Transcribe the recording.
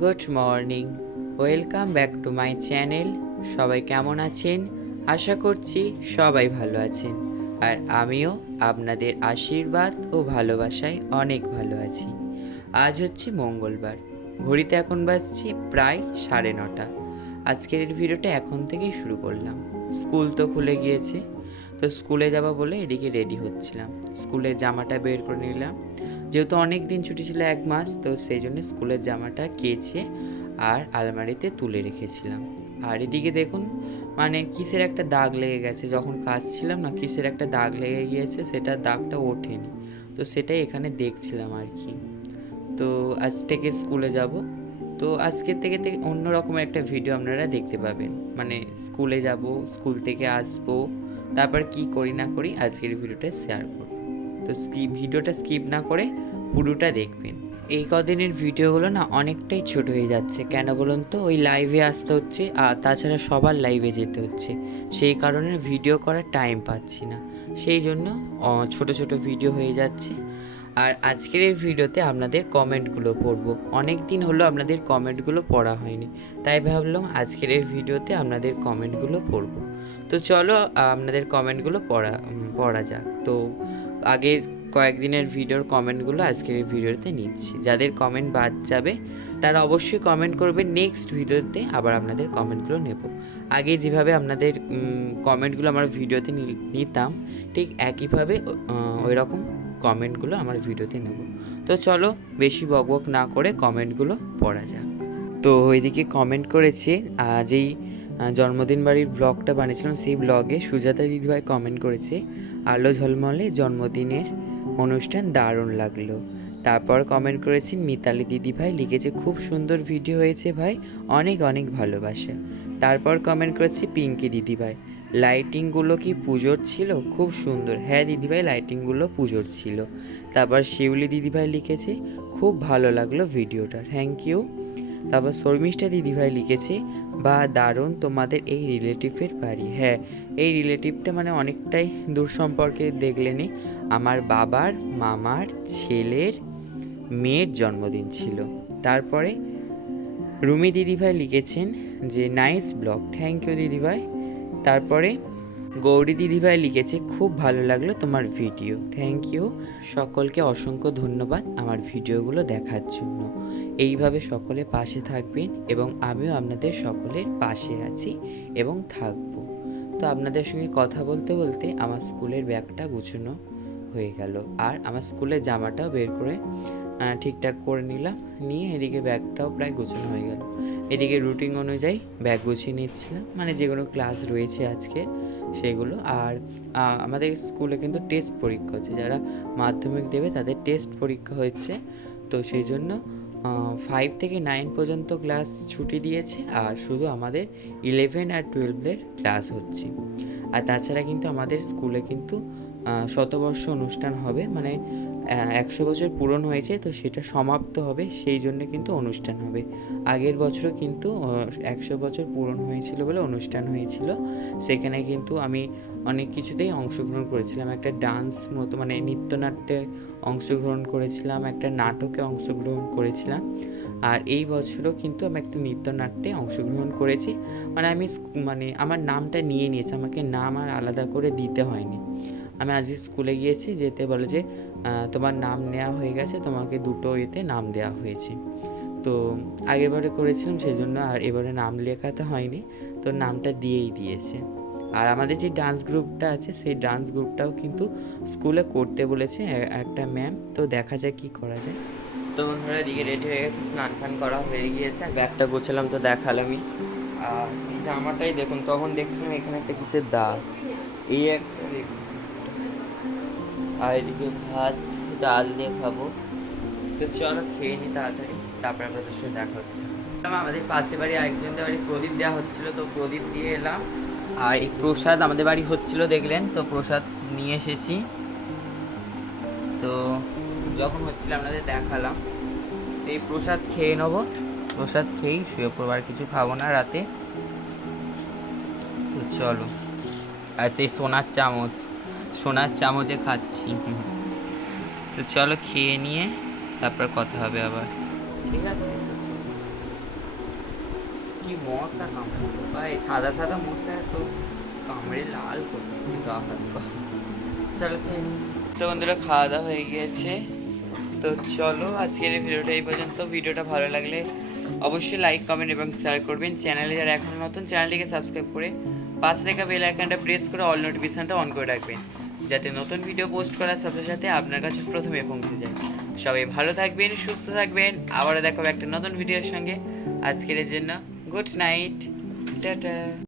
Good morning welcome back to my channel সবাই কেমন আছেন? আশা করছি সবাই ভালো আছেন। আর আমিও আপনাদের আশীর্বাদ ও ভালোবাসায় অনেক ভালো আছি। আজ হচ্ছে মঙ্গলবার। ঘড়িতে এখন বাজছে প্রায় সাড়ে নটা। আজকের এই ভিডিওটা এখন থেকেই শুরু করলাম। স্কুল তো খুলে গিয়েছে। তো স্কুলে যাব বলে এদিকে রেডি হচ্ছিলাম। স্কুলের জামাটা বের করে নিলাম। যেহেতু অনেক দিন ছুটি ছিল এক মাস, তো সেই জন্য স্কুলের জামাটা কেচে আর আলমারিতে তুলে রেখেছিলাম। আর এদিকে দেখুন মানে কিসের একটা দাগ লেগে গেছে, যখন কাচছিলাম না, কিসের একটা দাগ লেগে গিয়েছে সেটা দাগটা ওঠেনি। তো সেটাই এখানে দেখছিলাম আর কি। তো আজ থেকে স্কুলে যাব। তো আজকের থেকে থেকে অন্য রকমের একটা ভিডিও আপনারা দেখতে পাবেন। মানে স্কুলে যাব, স্কুল থেকে আসব, তারপর কি করি না করি আজকের ভিডিওটা শেয়ার করব। তো স্কিপ, ভিডিওটা স্কিপ না করে পুরোটা দেখবেন। এই কদিনের ভিডিওগুলো না অনেকটাই ছোট হয়ে যাচ্ছে। কেন বলুন তো? ওই লাইভে আসতে হচ্ছে, আর তাছাড়া সবার লাইভে যেতে হচ্ছে। সেই কারণে ভিডিও করার টাইম পাচ্ছি না। সেই জন্য ছোট ছোট ভিডিও হয়ে যাচ্ছে। আর আজকের এই ভিডিওতে আপনাদের কমেন্টগুলো পড়ব। অনেক দিন হলো আপনাদের কমেন্টগুলো পড়া হয়নি। তাই ভাবলাম আজকের এই ভিডিওতে আপনাদের কমেন্টগুলো পড়ব। তো চলো আপনাদের কমেন্টগুলো পড়া পড়া যাক। তো আগের কয়েকদিনের ভিডিওর কমেন্টগুলো আজকের এই ভিডিওতে নিচ্ছি। যাদের কমেন্ট বাদ যাবে, তারা অবশ্যই কমেন্ট করবে। নেক্সট ভিডিওতে আবার আপনাদের কমেন্টগুলো নেব। আগে যেভাবে আপনাদের কমেন্টগুলো আমার ভিডিওতে নিতাম, ঠিক একইভাবে ওই রকম কমেন্টগুলো আমার ভিডিওতে নেব। তো চলো, বেশি বকবক না করে কমেন্টগুলো পড়া যাক। তো ওইদিকে কমেন্ট করেছে যেই জন্মদিন বাড়ির ব্লগটা বানিয়েছিলাম। সেই ব্লগে সুজাতা দিদিভাই কমেন্ট করেছে, আলো ঝলমলে জন্মদিনের অনুষ্ঠান দারুণ লাগল। তারপর কমেন্ট করেছেন, মিতালি দিদিভাই লিখেছে, খুব সুন্দর ভিডিও হয়েছে ভাই, অনেক অনেক ভালোবাসা। তারপর কমেন্ট করেছে, পিঙ্কি দিদিভাই লাইটিংগুলো কি পুজোর ছিল? খুব সুন্দর। হ্যাঁ দিদিভাই লাইটিংগুলো পুজোর ছিল। তারপর শিউলি দিদিভাই লিখেছে, খুব ভালো লাগল ভিডিওটা থ্যাংক ইউ তারপর শর্মিষ্ঠা দিদিভাই লিখেছে বা দারুণ তোমাদের এই রিলেটিভের বাড়ি। হ্যাঁ এই রিলেটিভটা মানে অনেকটাই দূর সম্পর্কে দেখলেনি আমার বাবার, মামার, ছেলের মেয়ের জন্মদিন ছিল। তারপরে রুমি দিদিভাই লিখেছেন যে, নাইস ব্লগ, থ্যাংক ইউ দিদিভাই। তারপরে গৌরী দিদিভাই লিখেছে, খুব ভালো লাগল তোমার ভিডিও। থ্যাংক ইউ সকলকে অসংখ্য ধন্যবাদ আমার ভিডিওগুলো দেখার জন্য। এইভাবে সকলে পাশে থাকবেন এবং আমিও আপনাদের সকলের পাশে আছি এবং থাকব। তো আপনাদের সঙ্গে কথা বলতে বলতে আমার স্কুলের ব্যাগটা গুছানো হয়ে গেল। আর আমার স্কুলের জামাটাও বের করে ঠিকঠাক করে নিলাম। নিয়ে এদিকে ব্যাগটাও প্রায় গোছানো হয়ে গেল। এদিকে রুটিন অনুযায়ী ব্যাগ গুছিয়ে নিচ্ছিলাম। মানে যেগুলো ক্লাস রয়েছে আজকে, সেগুলো। আর আমাদের স্কুলে কিন্তু টেস্ট পরীক্ষা হচ্ছে। যারা মাধ্যমিক দেবে তাদের টেস্ট পরীক্ষা হচ্ছে। তো সেই জন্য ফাইভ থেকে নাইন পর্যন্ত ক্লাস ছুটি দিয়েছে। আর শুধু আমাদের ইলেভেন আর টুয়েলভের ক্লাস হচ্ছে। আর তাছাড়া কিন্তু আমাদের স্কুলে কিন্তু শতবর্ষ অনুষ্ঠান হবে। মানে একশো বছর পূরণ হয়েছে, তো সেটা সমাপ্ত হবে, সেই জন্য কিন্তু অনুষ্ঠান হবে। আগের বছরও কিন্তু একশো বছর পূরণ হয়েছিল বলে অনুষ্ঠান হয়েছিল। সেখানে কিন্তু আমি অনেক কিছুতেই অংশগ্রহণ করেছিলাম। একটা ডান্স মতো মানে নৃত্যনাট্যে অংশগ্রহণ করেছিলাম, একটা নাটকে অংশগ্রহণ করেছিলাম। আর এই বছরও কিন্তু আমি একটা নৃত্যনাট্যে অংশগ্রহণ করেছি। মানে আমি মানে আমার নামটা নিয়ে নিয়েছি, আমাকে নাম আর আলাদা করে দিতে হয়নি। আমি আজকে স্কুলে গিয়েছি, যেতে বলে যে তোমার নাম নেওয়া হয়ে গেছে, তোমাকে দুটো এতে নাম দেওয়া হয়েছে। তো আগেরবারে করেছিলাম সেই জন্য আর এবারে নাম লেখাতে হয়নি। তো নামটা দিয়েই দিয়েছে। আর আমাদের যে ডান্স গ্রুপটা আছে, সেই ডান্স গ্রুপটাও কিন্তু স্কুলে করতে বলেছে একটা ম্যাম তো দেখা যায় কি করা যায়। তো বন্ধুরা, এদিকে রেডি হয়ে গেছে, স্নান ফান করা হয়ে গিয়েছে। ব্যাগটা গোছালাম, তো দেখালামই। আর জামাটাই দেখুন, তখন দেখছিলাম এখানে একটা কিসের দাগ। এই একটা দেখুন। আর এদিকে ভাত, ডাল দিয়ে খাব। তো চলো খেয়ে নি তাড়াতাড়ি, তারপরে আপনাদের সাথে দেখা হচ্ছে। আমাদের পাশে বাড়ি, আরেকজনদের বাড়ি প্রদীপ দেওয়া হচ্ছিল, তো প্রদীপ দিয়ে এলাম। আর এই প্রসাদ আমাদের বাড়ি হচ্ছিল, দেখলেন? তো প্রসাদ নিয়ে এসেছি। তো যখন হচ্ছিল, আপনাদের দেখালাম। তো এই প্রসাদ খেয়ে নেব। প্রসাদ খেয়েই শুয়ে পড়ব, আর কিছু খাব না রাতে। তো চলো। আর সেই সোনার চামচ। সোনার চামচে খাচ্ছি। তো চলো খেয়ে নিয়ে তারপর কথা হবে আবার। ঠিক আছে কি মশা কামড়াচ্ছে? ভাই সাদা সাদা মশা তো কামড়ে লাল করে দিচ্ছে গা হাত পা। চলো খেয়ে। তো বন্ধুরা খাওয়া দাওয়া হয়ে গিয়েছে। তো চলো আজকের এই ভিডিওটা এই পর্যন্ত। ভিডিওটা ভালো লাগলে অবশ্যই লাইক কমেন্ট এবং শেয়ার করবেন। চ্যানেলে যারা এখনও নতুন চ্যানেলটিকে সাবস্ক্রাইব করে পাশে থাকা বেল আইকনটা প্রেস করে অল নোটিফিকেশনটা অন করে রাখবেন। যাতে নতুন ভিডিও পোস্ট করার সাথে সাথে আপনার কাছে প্রথমে পৌঁছে যায়। সবাই ভালো থাকবেন, সুস্থ থাকবেন। আবারও দেখাবো একটা নতুন ভিডিওর সঙ্গে। আজকের জন্য গুড নাইট টাটা।